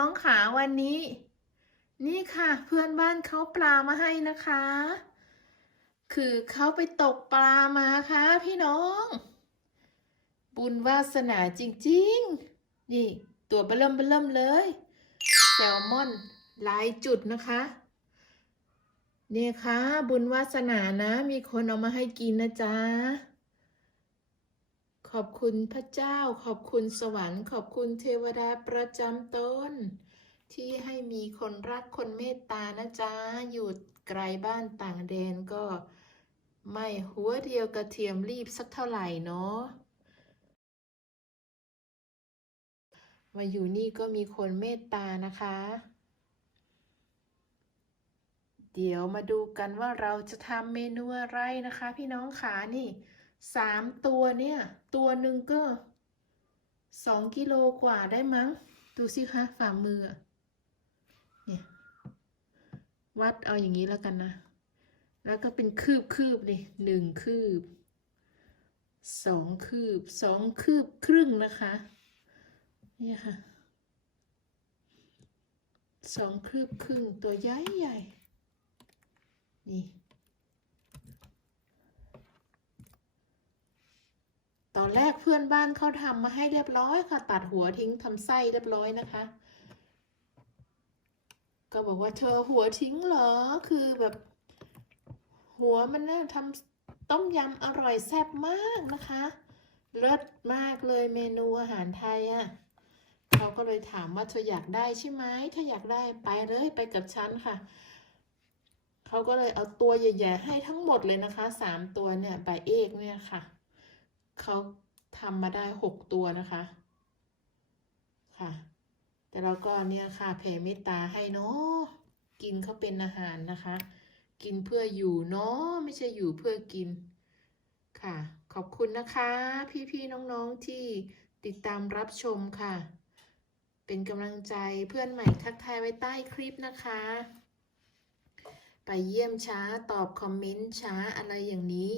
น้องขาวันนี้ นี่ค่ะ เพื่อนบ้านเขาปลามาให้นะคะ คือเขาไปตกปลามาค่ะพี่น้อง บุญวาสนาจริง ๆ นี่ ตัวเบิ่มเบิ่มเลยแซลมอนหลายจุดนะคะเนี่ยค่ะบุญวาสนานะ มีคนเอามาให้กินนะจ๊ะ ขอบคุณพระเจ้า ขอบคุณสวรรค์ ขอบคุณเทวดาประจำตน ที่ให้มีคนรักคนเมตตานะจ๊ะ อยู่ไกลบ้านต่างแดนก็ ไม่หัวเดียวกระเทียมรีบสักเท่าไหร่เนาะมาอยู่นี่ก็มีคนเมตตานะคะ เดี๋ยวมาดูกันว่าเราจะทำเมนูอะไรนะคะ พี่น้องขานี่ สามตัวเนี่ย ตัวหนึ่งก็สองกิโลกว่าได้มั้ง ดูสิคะฝ่ามือ เนี่ย วัดเอาอย่างนี้แล้วกันนะ แล้วก็เป็นคืบคืบเลยหนึ่งคืบสองคืบสองคืบครึ่งนะคะเนี่ยค่ะสองคืบครึ่งตัวใหญ่ใหญ่นี่ ตอน แรกเพื่อนบ้านเขาทำมาให้เรียบร้อยค่ะ ตัดหัวทิ้งทำไส้เรียบร้อยนะคะ ก็บอกว่าเธอหัวทิ้งเหรอคือแบบ หัวมันน่าทำต้มยำอร่อยแซ่บมากนะคะเลิศมากเลยเมนูอาหารไทยอะ่ะเขาก็เลยถามว่าเธออยากได้ใช่ไหมถ้าอยากได้ไปเลยไปกับฉันค่ะเขาก็เลยเอาตัวใหญ่ๆให้ทั้งหมดเลยนะคะสามตัวเนี่ยใบเอกเนี่ยค่ะ เขาทำมาได้หกตัวนะคะ ค่ะ แต่เราก็เนี่ยค่ะแผ่เมตตาให้เนาะกินเขาเป็นอาหารนะคะ กินเพื่ออยู่เนาะไม่ใช่อยู่เพื่อกิน ค่ะ ขอบคุณนะคะ พี่ๆน้องๆที่ติดตามรับชมค่ะ เป็นกำลังใจเพื่อนใหม่ทักทายไว้ใต้คลิปนะคะ ไปเยี่ยมช้าตอบคอมเมนต์ช้าอะไรอย่างนี้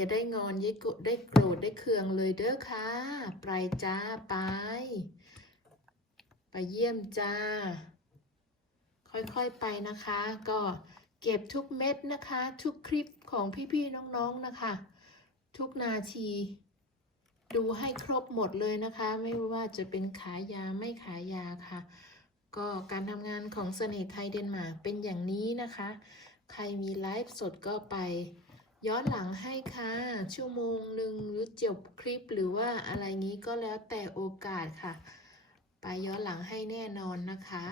อย่าได้งอนอย่กรธได้โกรธได้เคืองเลยเด้อค่ะ ไปจ้าไป ไปเยี่ยมจ้า ค่อยๆไปนะคะ ก็เก็บทุกเม็ดนะคะ ทุกคลิปของพี่ๆน้องๆนะคะ ทุกนาที ดูให้ครบหมดเลยนะคะ ไม่ว่าจะเป็นขายาไม่ขายาค่ะ ก็การทำงานของเสน่ห์ไทยเดนมาร์กเป็นอย่างนี้นะคะ ใครมีไลฟ์สดก็ไป ย้อนหลังให้ค่ะ ชั่วโมงหนึ่งหรือจบคลิปหรือว่าอะไรงี้ก็แล้วแต่โอกาสค่ะ ไปย้อนหลังให้แน่นอนนะคะ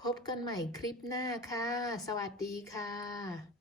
พบกันใหม่คลิปหน้าค่ะ สวัสดีค่ะ